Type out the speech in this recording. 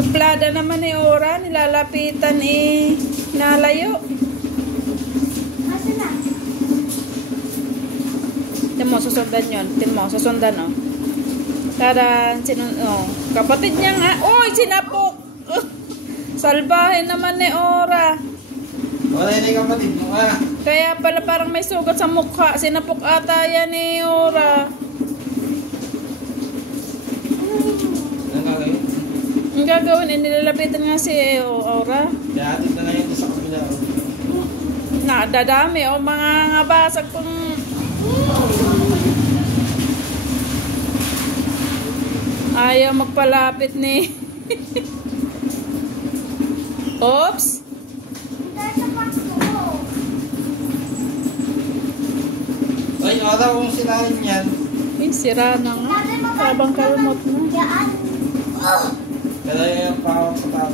Suplada naman ni Ora, nilalapitan nalayo. Asa na? Tingnan mo, susundan yun. Tingnan mo, susundan oh. Taran, kapatid niya nga. Uy, sinapok! Salbahe naman ni Ora. Wala yun yung kapatid mo ka. Kaya pala parang may sugat sa mukha. Sinapok ata yan ni Ora. Anong gagawin? Ang gagawin, nilalapitan nga si Ora. Kaya atin na ngayon sa kabila. Dadami o mga ngabasag kung... Ayaw magpalapit ni... Oops! Ay, Ora, kung sinahin yan. Sira na nga. Habang kalumot na. Kaya yung pahawak sa tao.